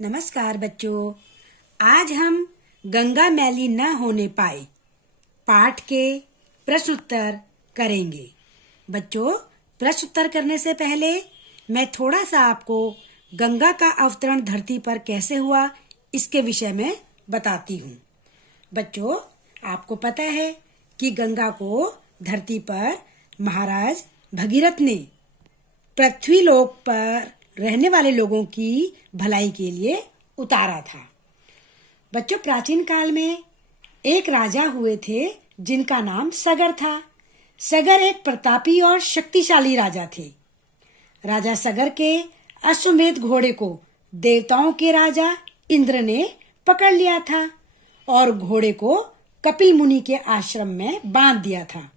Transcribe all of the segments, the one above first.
नमस्कार बच्चों, आज हम गंगा मैली न होने पाए पाठ के प्रश्न उत्तर करेंगे। बच्चों, प्रश्न उत्तर करने से पहले मैं थोड़ा सा आपको गंगा का अवतरण धरती पर कैसे हुआ इसके विषय में बताती हूँ। बच्चों, आपको पता है कि गंगा को धरती पर महाराज भगीरथ ने पृथ्वी लोक पर रहने वाले लोगों की भलाई के लिए उतारा था। बच्चों, प्राचीन काल में एक राजा हुए थे जिनका नाम सगर था। सगर एक प्रतापी और शक्तिशाली राजा थे। राजा सगर के अश्वमेध घोड़े को देवताओं के राजा इंद्र ने पकड़ लिया था और घोड़े को कपिल मुनि के आश्रम में बांध दिया था।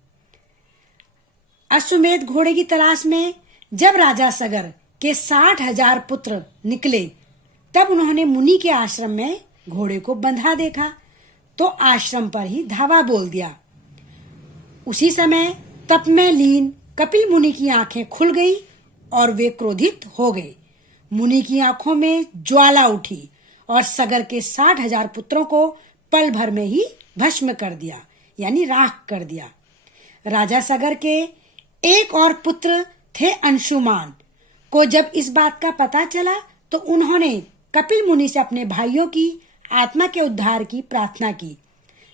अश्वमेध घोड़े की तलाश में जब राजा सगर के 60,000 पुत्र निकले, तब उन्होंने मुनि के आश्रम में घोड़े को बंधा देखा तो आश्रम पर ही धावा बोल दिया। उसी समय तप में लीन कपिल मुनि की आंखें खुल गई और वे क्रोधित हो गए। मुनि की आंखों में ज्वाला उठी और सगर के 60,000 पुत्रों को पल भर में ही भस्म कर दिया, यानी राख कर दिया। राजा सगर के एक और पुत्र थे अंशुमान को जब इस बात का पता चला तो उन्होंने कपिल मुनि से अपने भाइयों की आत्मा के उद्धार की प्रार्थना की।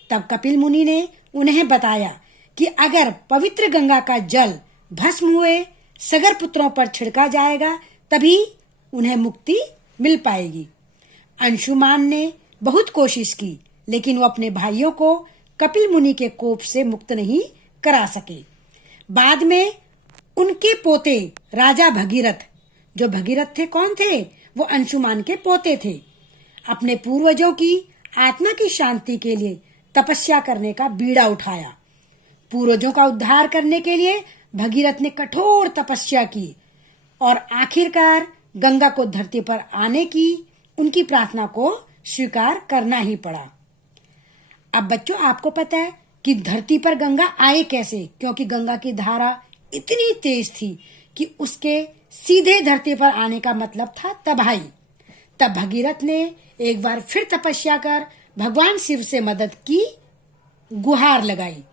तब कपिल मुनि ने उन्हें बताया कि अगर पवित्र गंगा का जल भस्म हुए सगर पुत्रों पर छिड़का जाएगा तभी उन्हें मुक्ति मिल पाएगी। अंशुमान ने बहुत कोशिश की, लेकिन वो अपने भाइयों को कपिल मुनि के कोप से मुक्त नहीं करा सके। बाद में उनके पोते राजा भगीरथ, जो भगीरथ थे कौन थे? वो अंशुमान के पोते थे। अपने पूर्वजों की आत्मा की शांति के लिए तपस्या करने का बीड़ा उठाया। पूर्वजों का उद्धार करने के लिए भगीरथ ने कठोर तपस्या की और आखिरकार गंगा को धरती पर आने की उनकी प्रार्थना को स्वीकार करना ही पड़ा। अब बच्चों, आपको पता है कि धरती पर गंगा आए कैसे, क्योंकि गंगा की धारा इतनी तेज थी कि उसके सीधे धरती पर आने का मतलब था तबाही। तब भगीरथ ने एक बार फिर तपस्या कर भगवान शिव से मदद की गुहार लगाई।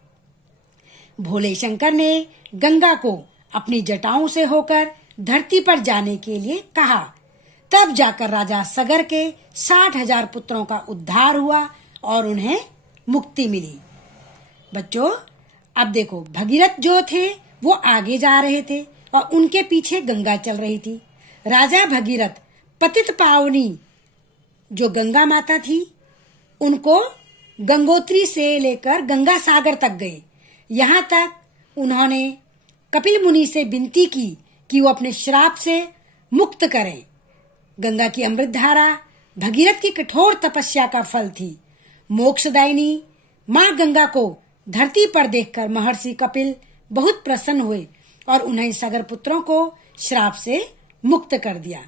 भोले शंकर ने गंगा को अपनी जटाओं से होकर धरती पर जाने के लिए कहा। तब जाकर राजा सगर के 60,000 पुत्रों का उद्धार हुआ और उन्हें मुक्ति मिली। बच्चों, अब देखो, भगीरथ जो थे वो आगे जा रहे थे और उनके पीछे गंगा चल रही थी। राजा भगीरथ पतित पावनी जो गंगा माता थी उनको गंगोत्री से लेकर गंगा सागर तक गए। यहाँ तक उन्होंने कपिल मुनि से विनती की कि वो अपने श्राप से मुक्त करें। गंगा की अमृत धारा भगीरथ की कठोर तपस्या का फल थी। मोक्षदायिनी माँ गंगा को धरती पर देखकर महर्षि कपिल बहुत प्रसन्न हुए और उन्हें सगर पुत्रों को श्राप से मुक्त कर दिया।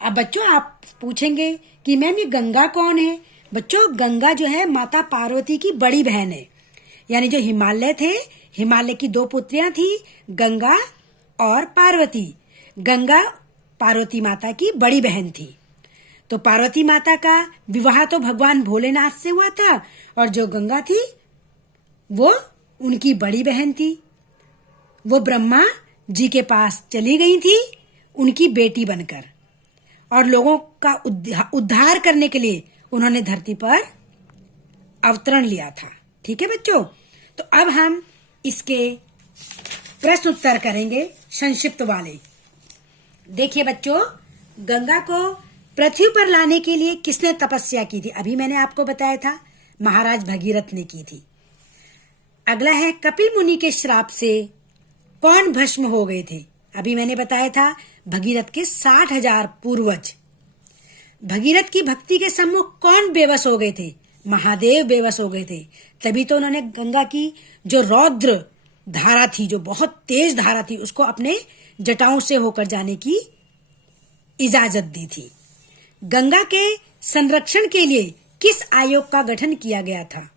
अब बच्चों, आप पूछेंगे कि मैम ये गंगा कौन है? बच्चों, गंगा जो है माता पार्वती की बड़ी बहन है। यानी जो हिमालय थे, हिमालय की 2 पुत्रियां थी, गंगा और पार्वती। गंगा पार्वती माता की बड़ी बहन थी। तो पार्वती माता का विवाह तो भगवान भोलेनाथ से हुआ था और जो गंगा थी वो उनकी बड़ी बहन थी। वो ब्रह्मा जी के पास चली गई थी उनकी बेटी बनकर और लोगों का उद्धार करने के लिए उन्होंने धरती पर अवतरण लिया था। ठीक है बच्चों, तो अब हम इसके प्रश्न उत्तर करेंगे संक्षिप्त वाले। देखिए बच्चों, गंगा को पृथ्वी पर लाने के लिए किसने तपस्या की थी? अभी मैंने आपको बताया था महाराज भगीरथ ने की थी। अगला है कपिल मुनि के श्राप से कौन भस्म हो गए थे? अभी मैंने बताया था भगीरथ के 60,000 पूर्वज। भगीरथ की भक्ति के सम्मुख कौन बेबस हो गए थे? महादेव बेबस हो गए थे। तभी तो उन्होंने गंगा की जो रौद्र धारा थी, जो बहुत तेज धारा थी, उसको अपने जटाओं से होकर जाने की इजाजत दी थी। गंगा के संरक्षण के लिए किस आयोग का गठन किया गया था?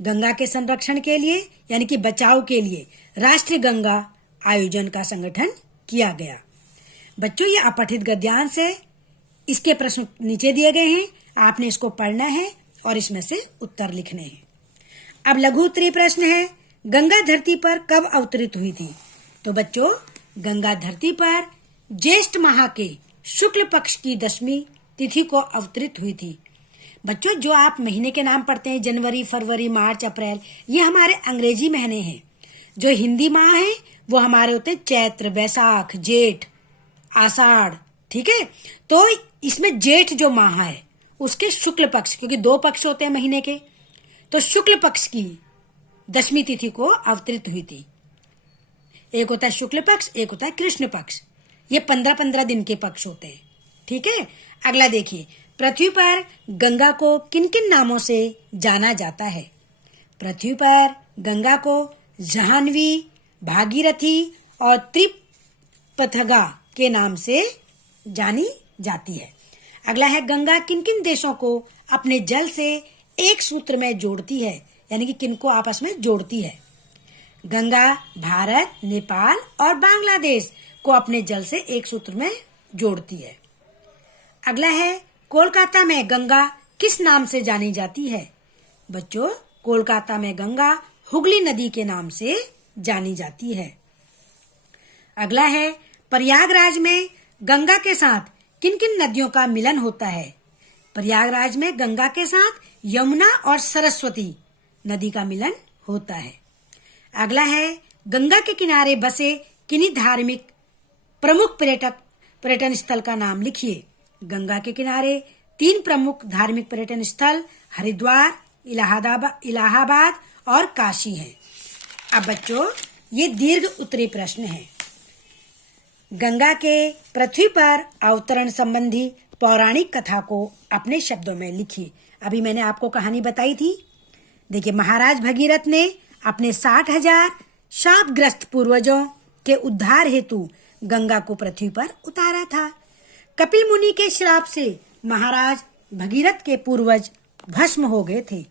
गंगा के संरक्षण के लिए यानी कि बचाव के लिए राष्ट्रीय गंगा आयोजन का संगठन किया गया। बच्चों, ये अपठित गद्यांश है, इसके प्रश्न नीचे दिए गए हैं, आपने इसको पढ़ना है और इसमें से उत्तर लिखने हैं। अब लघु उत्तरीय प्रश्न है, गंगा धरती पर कब अवतरित हुई थी? तो बच्चों, गंगा धरती पर ज्येष्ठ माह के शुक्ल पक्ष की 10वीं तिथि को अवतरित हुई थी। बच्चों, जो आप महीने के नाम पढ़ते हैं, जनवरी, फरवरी, मार्च, अप्रैल, ये हमारे अंग्रेजी महीने हैं। जो हिंदी माह हैं वो हमारे होते हैं चैत्र, वैशाख, जेठ, आषाढ़। ठीक है, तो इसमें जेठ जो माह है उसके शुक्ल पक्ष, क्योंकि 2 पक्ष होते हैं महीने के, तो शुक्ल पक्ष की 10वीं तिथि को अवतरित हुई थी। एक होता है शुक्ल पक्ष, एक होता है कृष्ण पक्ष। ये 15-15 दिन के पक्ष होते हैं। ठीक है, अगला देखिए, पृथ्वी पर गंगा को किन किन नामों से जाना जाता है? पृथ्वी पर गंगा को जाह्नवी, भागीरथी और त्रिपथगा के नाम से जानी जाती है। अगला है, गंगा किन किन देशों को अपने जल से एक सूत्र में जोड़ती है, यानी कि किन को आपस में जोड़ती है? गंगा भारत, नेपाल और बांग्लादेश को अपने जल से एक सूत्र में जोड़ती है। अगला है, कोलकाता में गंगा किस नाम से जानी जाती है? बच्चों, कोलकाता में गंगा हुगली नदी के नाम से जानी जाती है। अगला है, प्रयागराज में गंगा के साथ किन किन नदियों का मिलन होता है? प्रयागराज में गंगा के साथ यमुना और सरस्वती नदी का मिलन होता है। अगला है, गंगा के किनारे बसे किन्हीं धार्मिक प्रमुख पर्यटन स्थल का नाम लिखिए। गंगा के किनारे 3 प्रमुख धार्मिक पर्यटन स्थल हरिद्वार, इलाहाबाद और काशी हैं। अब बच्चों, ये दीर्घ उत्तरीय प्रश्न है। गंगा के पृथ्वी पर अवतरण संबंधी पौराणिक कथा को अपने शब्दों में लिखिए। अभी मैंने आपको कहानी बताई थी। देखिए, महाराज भगीरथ ने अपने 60,000 शापग्रस्त पूर्वजों के उद्धार हेतु गंगा को पृथ्वी पर उतारा था। कपिल मुनि के श्राप से महाराज भगीरथ के पूर्वज भस्म हो गए थे।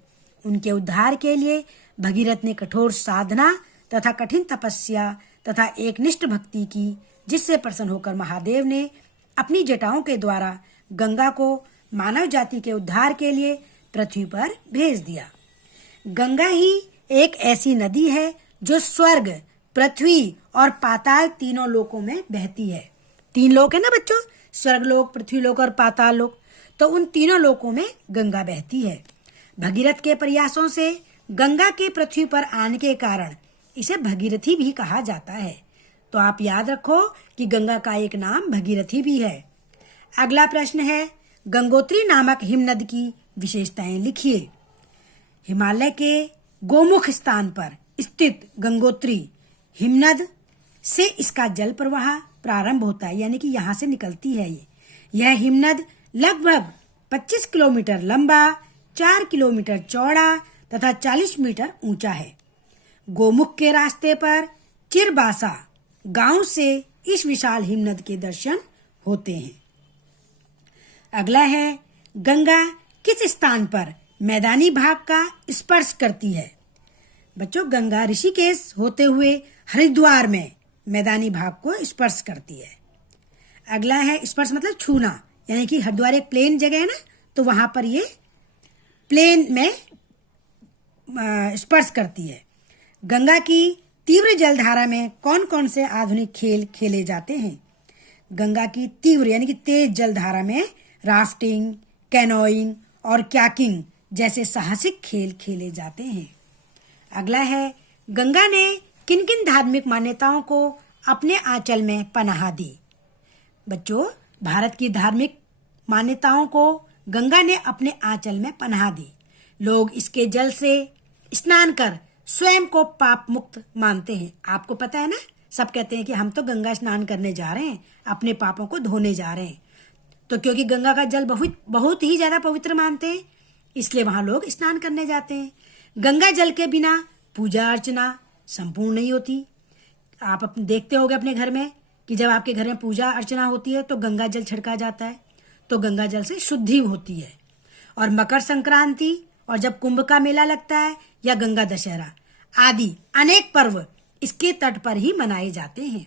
उनके उद्धार के लिए भगीरथ ने कठोर साधना तथा कठिन तपस्या तथा एकनिष्ठ भक्ति की, जिससे प्रसन्न होकर महादेव ने अपनी जटाओं के द्वारा गंगा को मानव जाति के उद्धार के लिए पृथ्वी पर भेज दिया। गंगा ही एक ऐसी नदी है जो स्वर्ग, पृथ्वी और पाताल तीनों लोकों में बहती है। 3 लोक है ना बच्चों, स्वर्गलोक, पृथ्वीलोक और पाताल लोक। तो उन तीनों लोकों में गंगा बहती है। भगीरथ के प्रयासों से गंगा के पृथ्वी पर आने के कारण इसे भगीरथी भी कहा जाता है। तो आप याद रखो कि गंगा का एक नाम भगीरथी भी है। अगला प्रश्न है, गंगोत्री नामक हिमनद की विशेषताएं लिखिए। हिमालय के गोमुख स्थान पर स्थित गंगोत्री हिमनद से इसका जल प्रवाह प्रारंभ होता है, यानी कि यहाँ से निकलती है यह हिमनद लगभग 25 किलोमीटर लंबा, 4 किलोमीटर चौड़ा तथा 40 मीटर ऊंचा है। गोमुख के रास्ते पर चिरबासा गांव से इस विशाल हिमनद के दर्शन होते हैं। अगला है, गंगा किस स्थान पर मैदानी भाग का स्पर्श करती है? बच्चों, गंगा ऋषिकेश होते हुए हरिद्वार में मैदानी भाग को स्पर्श करती है। अगला है, स्पर्श मतलब छूना, यानी कि हरिद्वार एक प्लेन जगह है ना, तो वहां पर ये प्लेन में स्पर्श करती है। गंगा की तीव्र जलधारा में कौन कौन से आधुनिक खेल खेले जाते हैं? गंगा की तीव्र यानी कि तेज जलधारा में राफ्टिंग, कैनोइंग और क्याकिंग जैसे साहसिक खेल खेले जाते हैं। अगला है, गंगा ने किन किन धार्मिक मान्यताओं को अपने आंचल में पनाह दी? बच्चों, भारत की धार्मिक मान्यताओं को गंगा ने अपने आंचल में पनाह दी। लोग इसके जल से स्नान कर स्वयं को पाप मुक्त मानते हैं। आपको पता है ना, सब कहते हैं कि हम तो गंगा स्नान करने जा रहे हैं, अपने पापों को धोने जा रहे हैं। तो क्योंकि गंगा का जल बहुत ही ज्यादा पवित्र मानते हैं, इसलिए वहां लोग स्नान करने जाते हैं। गंगा जल के बिना पूजा अर्चना संपूर्ण नहीं होती। आप देखते होंगे अपने घर में कि जब आपके घर में पूजा अर्चना होती है तो गंगा जल छिड़का जाता है, तो गंगा जल से शुद्धि होती है। और मकर संक्रांति और जब कुंभ का मेला लगता है या गंगा दशहरा आदि अनेक पर्व इसके तट पर ही मनाए जाते हैं।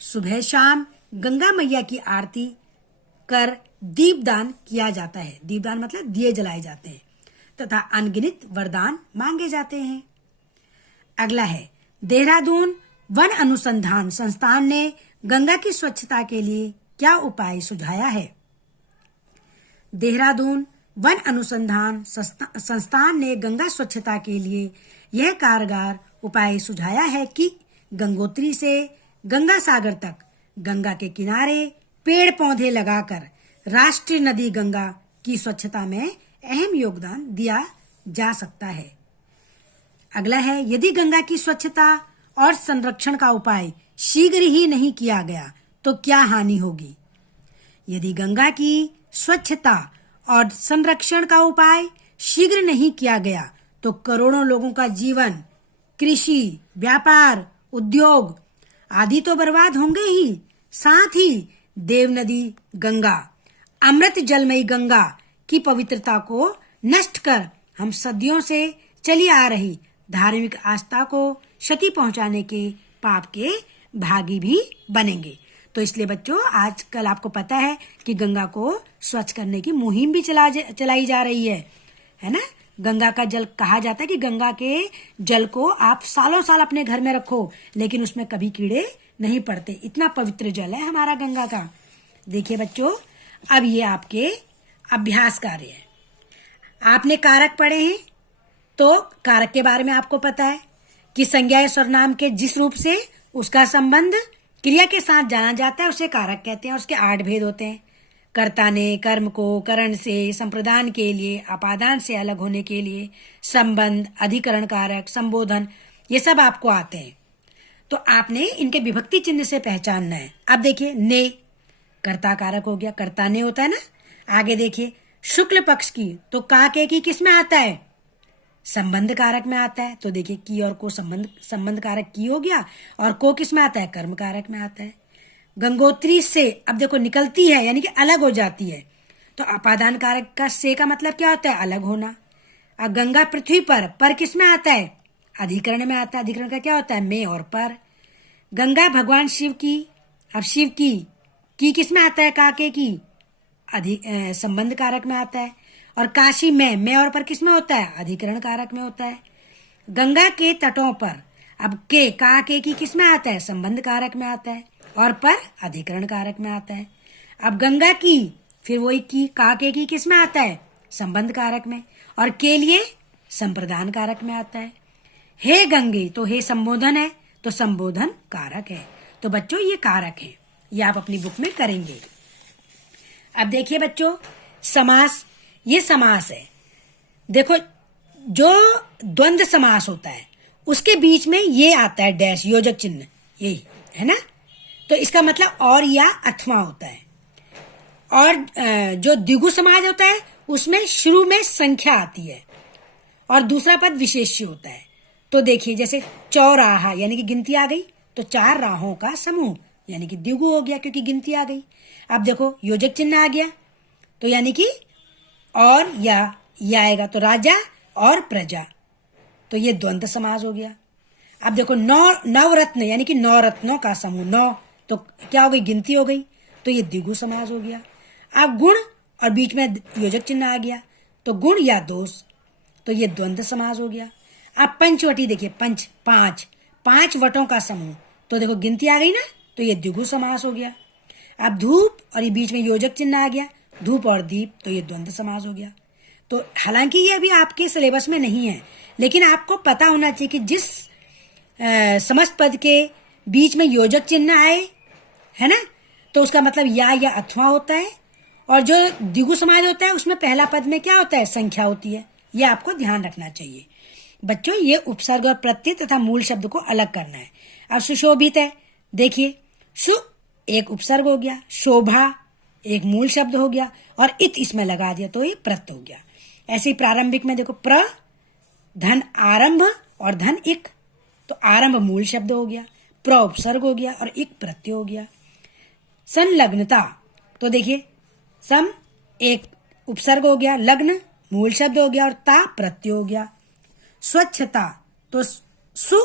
सुबह शाम गंगा मैया की आरती कर दीपदान किया जाता है। दीपदान मतलब दिए जलाए जाते हैं तथा अनगिनत वरदान मांगे जाते हैं। अगला है, देहरादून वन अनुसंधान संस्थान ने गंगा की स्वच्छता के लिए क्या उपाय सुझाया है? देहरादून वन अनुसंधान संस्थान ने गंगा स्वच्छता के लिए यह कारगर उपाय सुझाया है कि गंगोत्री से गंगा सागर तक गंगा के किनारे पेड़ पौधे लगाकर राष्ट्रीय नदी गंगा की स्वच्छता में अहम योगदान दिया जा सकता है। अगला है, यदि गंगा की स्वच्छता और संरक्षण का उपाय शीघ्र ही नहीं किया गया तो क्या हानि होगी? यदि गंगा की स्वच्छता और संरक्षण का उपाय शीघ्र नहीं किया गया तो करोड़ों लोगों का जीवन, कृषि, व्यापार, उद्योग आदि तो बर्बाद होंगे ही, साथ ही देव नदी गंगा, अमृत जलमयी गंगा की पवित्रता को नष्ट कर हम सदियों से चली आ रही धार्मिक आस्था को क्षति पहुंचाने के पाप के भागी भी बनेंगे। तो इसलिए बच्चों, आजकल आपको पता है कि गंगा को स्वच्छ करने की मुहिम भी चलाई जा रही है ना। गंगा का जल, कहा जाता है कि गंगा के जल को आप सालों साल अपने घर में रखो लेकिन उसमें कभी कीड़े नहीं पड़ते, इतना पवित्र जल है हमारा गंगा का। देखिए बच्चों, अब ये आपके अभ्यास कार्य है। आपने कारक पढ़े हैं तो कारक के बारे में आपको पता है कि संज्ञा सर्वनाम के जिस रूप से उसका संबंध क्रिया के साथ जाना जाता है उसे कारक कहते हैं और उसके 8 भेद होते हैं। कर्ता ने कर्म को करण से, संप्रदान के लिए, अपादान से अलग होने के लिए, संबंध, अधिकरण कारक, संबोधन, ये सब आपको आते हैं। तो आपने इनके विभक्ति चिन्ह से पहचानना है। अब देखिए, ने कर्ता कारक हो गया, कर्ता ने होता है ना। आगे देखिए, शुक्ल पक्ष की तो का के की किस में आता है? संबंध कारक में आता है। तो देखिए, की और को संबंध कारक की हो गया और को किस में आता है? कर्म कारक में आता है। गंगोत्री से अब देखो निकलती है यानी कि अलग हो जाती है, तो अपादान कारक का से का मतलब क्या होता है? अलग होना। अब गंगा पृथ्वी पर किस में आता है? अधिकरण में आता है। अधिकरण का क्या होता है? में और पर। गंगा भगवान शिव की, अब शिव की किस में आता है? काके की संबंध कारक में आता है। और काशी में और पर किस में होता है? अधिकरण कारक में होता है। गंगा के तटों पर अब के की किस में आता है? संबंध कारक में आता है और पर अधिकरण कारक में आता है। अब गंगा की, फिर वही की की किस में आता है? संबंध कारक में, और के लिए संप्रदान कारक में आता है। हे गंगे, तो हे संबोधन है तो संबोधन कारक है। तो बच्चों ये कारक है, ये आप अपनी बुक में करेंगे। अब देखिए बच्चों, समास, ये समास है। देखो, जो द्वंद्व समास होता है उसके बीच में ये आता है डैश, योजक चिन्ह, यही है ना। तो इसका मतलब और या अथवा होता है। और जो द्विगु समास होता है उसमें शुरू में संख्या आती है और दूसरा पद विशेष्य होता है। तो देखिए, जैसे चौराहा यानी कि गिनती आ गई, तो 4 राहों का समूह यानी कि द्विगु हो गया क्योंकि गिनती आ गई। अब देखो, योजक चिन्ह आ गया तो यानी कि और या ये आएगा तो राजा और प्रजा, तो ये द्वंद्व समास हो गया। अब देखो, नवरत्न यानी कि 9 रत्नों का समूह, 9 तो क्या हो गई? गिनती हो गई, तो ये द्विगु समास हो गया। अब गुण और बीच में योजक चिन्ह आ गया तो गुण या दोष, तो ये द्वंद्व समास हो गया। अब पंचवटी देखिए, पांच वटों का समूह, तो देखो गिनती आ गई ना, तो ये द्विगु समास हो गया। अब धूप और ये बीच में योजक चिन्ह आ गया, धूप और दीप, तो ये द्वंद्व समास हो गया। तो हालांकि ये अभी आपके सिलेबस में नहीं है, लेकिन आपको पता होना चाहिए कि जिस समस्त पद के बीच में योजक चिन्ह आए, है ना, तो उसका मतलब या अथवा होता है। और जो द्विगु समास होता है उसमें पहला पद में क्या होता है? संख्या होती है। ये आपको ध्यान रखना चाहिए बच्चों। ये उपसर्ग और प्रत्यय तथा मूल शब्द को अलग करना है। अब सुशोभित है, देखिए, सु एक उपसर्ग हो गया, शोभा एक मूल शब्द हो गया और इत इसमें लगा दिया तो ये प्रत्यय हो गया। ऐसे ही प्रारंभिक में देखो, प्र धन आरंभ और धन इक, तो आरंभ मूल शब्द हो गया, प्र उपसर्ग हो गया और इक प्रत्यय हो गया। संलग्नता, तो देखिए, सम एक उपसर्ग हो गया, लग्न मूल शब्द हो गया और ता प्रत्यय हो गया। स्वच्छता, तो सु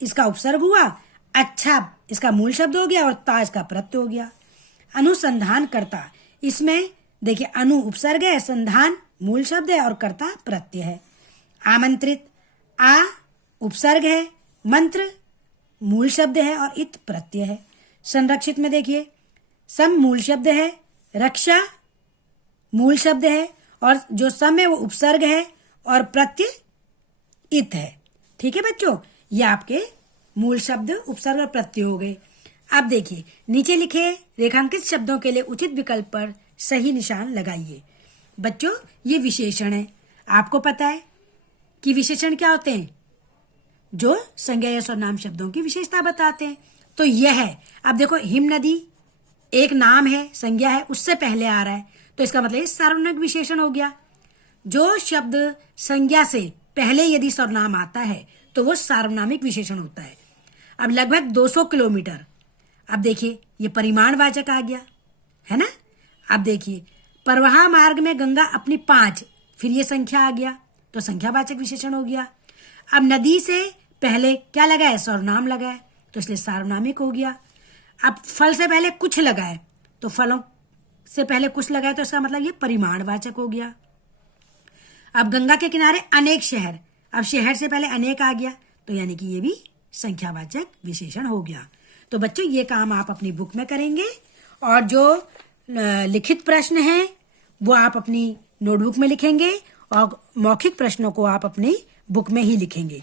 इसका उपसर्ग हुआ, अच्छा इसका मूल शब्द हो गया और ता इसका प्रत्यय हो गया। अनुसंधान करता, इसमें देखिए, अनु उपसर्ग है, संधान मूल शब्द है और कर्ता प्रत्यय है। आमंत्रित, आ उपसर्ग है, मंत्र मूल शब्द है और इत प्रत्यय है। संरक्षित में देखिए, सम मूल शब्द है, रक्षा मूल शब्द है और जो सम है वो उपसर्ग है और प्रत्यय इत है। ठीक है बच्चों, ये आपके मूल शब्द, उपसर्ग और प्रत्यय हो गए। अब देखिए, नीचे लिखे रेखांकित शब्दों के लिए उचित विकल्प पर सही निशान लगाइए। बच्चों, ये विशेषण है। आपको पता है कि विशेषण क्या होते हैं? जो संज्ञा या सर्वनाम शब्दों की विशेषता बताते हैं। तो यह है, अब देखो, हिम नदी एक नाम है, संज्ञा है, उससे पहले आ रहा है, तो इसका मतलब सार्वनामिक विशेषण हो गया। जो शब्द संज्ञा से पहले यदि सर्वनाम आता है तो वो सार्वनामिक विशेषण होता है। अब लगभग 200 किलोमीटर, अब देखिए ये परिमाणवाचक आ गया है ना। अब देखिए, परवाह मार्ग में गंगा अपनी 5, फिर ये संख्या आ गया तो संख्यावाचक विशेषण हो गया। अब नदी से पहले क्या लगा है? सर्वनाम लगा है, तो इसलिए सार्वनामिक हो गया। अब फल से पहले कुछ लगा है, तो फलों से पहले कुछ लगा है तो इसका मतलब ये परिमाणवाचक हो गया। अब गंगा के किनारे अनेक शहर, अब शहर से पहले अनेक आ गया तो यानी कि ये भी संख्यावाचक विशेषण हो गया। तो बच्चों, ये काम आप अपनी बुक में करेंगे और जो लिखित प्रश्न हैं वो आप अपनी नोटबुक में लिखेंगे और मौखिक प्रश्नों को आप अपनी बुक में ही लिखेंगे।